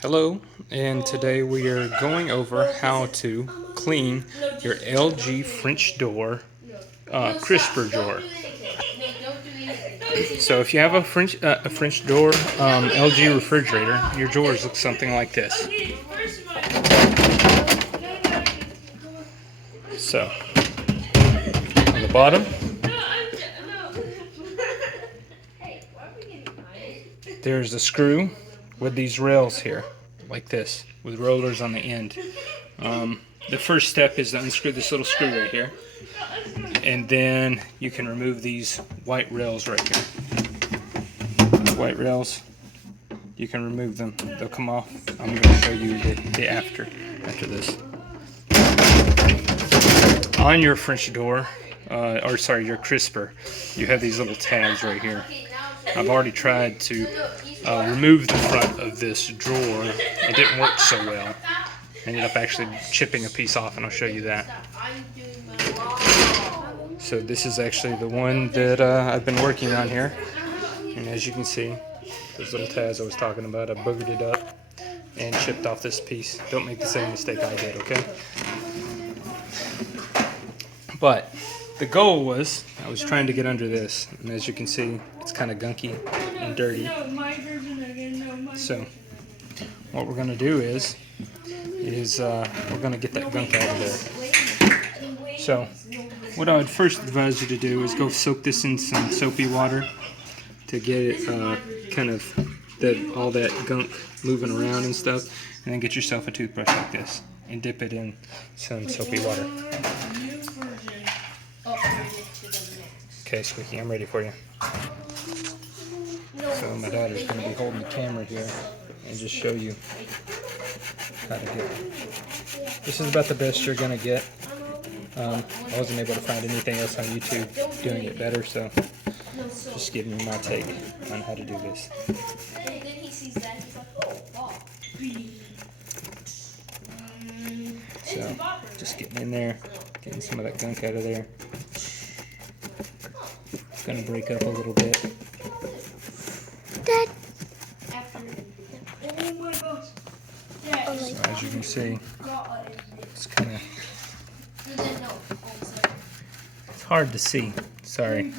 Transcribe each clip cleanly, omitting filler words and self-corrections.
Hello, and today we are going over how to clean your LG French door crisper drawer. So if you have a French door LG refrigerator, your drawers look something like this. So on the bottom, there's a screw with these rails here, like this, with rollers on the end. The first step is to unscrew this little screw right here, and then you can remove these white rails right here. White rails, you can remove them. They'll come off. I'm going to show you the after this. On your French door, your crisper, you have these little tabs right here. I've already tried to remove the front of this drawer. It didn't work so well. I ended up actually chipping a piece off, and I'll show you that. So this is actually the one that I've been working on here. And as you can see, those little tabs I was talking about, I boogered it up and chipped off this piece. Don't make the same mistake I did, okay? But the goal was, I was trying to get under this, and as you can see, it's kind of gunky and dirty. So what we're going to do is we're going to get that gunk out of there. So what I would first advise you to do is go soak this in some soapy water to get it kind of all that gunk moving around and stuff, and then get yourself a toothbrush like this and dip it in some soapy water. Okay, Squeaky, I'm ready for you. So my daughter's going to be holding the camera here and just show you how to get it. This is about the best you're going to get. I wasn't able to find anything else on YouTube doing it better, so just giving you my take on how to do this. So, just getting in there, getting some of that gunk out of there. It's going to break up a little bit. So as you can see, it's kind of, it's hard to see. Sorry.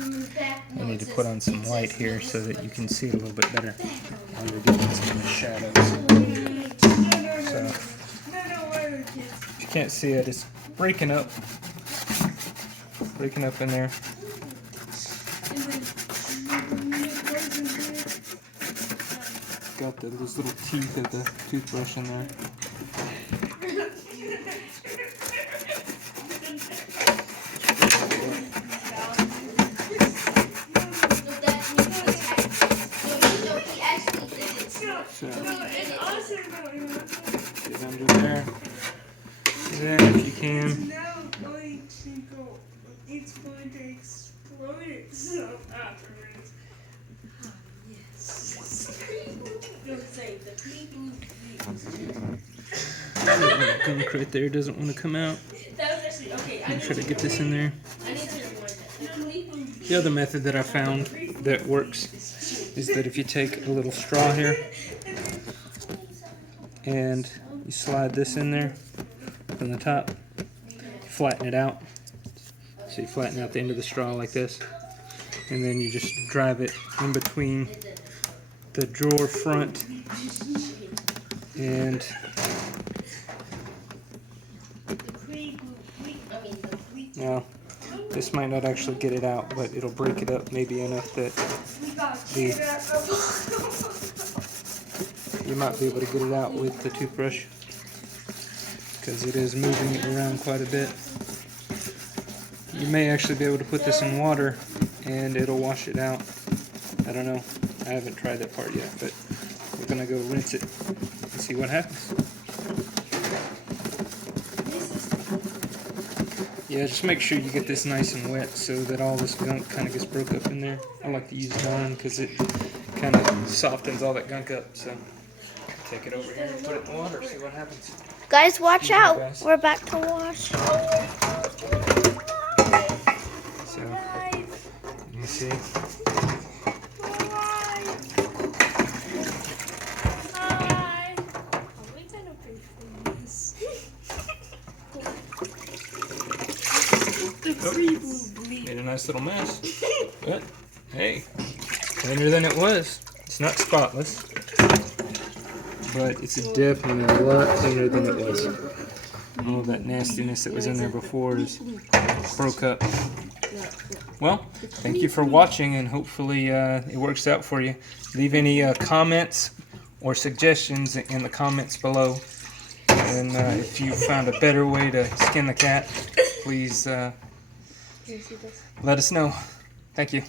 I need to put on some light here so that you can see it a little bit better. We're getting some of the shadows. So, if you can't see it, it's breaking up in there. Got those little teeth of the toothbrush in there. So, get under there. Then, if you can. It's going to explode itself afterwards. Yes. Don't say the people. That gunk right there doesn't want to come out. That was actually okay. I'm trying to get this in there. I need to rewind that. The other method that I found that works is that if you take a little straw here and you slide this in there from the top, flatten it out. So you flatten out the end of the straw like this, and then you just drive it in between the drawer front and now this might not actually get it out, but it'll break it up maybe enough that you might be able to get it out with the toothbrush, because it is moving it around quite a bit. You may actually be able to put this in water and it'll wash it out. I don't know. I haven't tried that part yet, but we're going to go rinse it and see what happens. Yeah, just make sure you get this nice and wet so that all this gunk kind of gets broke up in there. I like to use Dawn because it kind of softens all that gunk up. So take it over here and put it in the water, see what happens. Guys, watch Excuse me, out. guys. We're back to wash. So, you see. Oh, made a nice little mess. But, hey, cleaner than it was. It's not spotless. But it's definitely a lot cleaner than it was. All that nastiness that was in there before is broke up. Well, thank you for watching, and hopefully it works out for you. Leave any comments or suggestions in the comments below. And if you found a better way to skin the cat, please let us know. Thank you.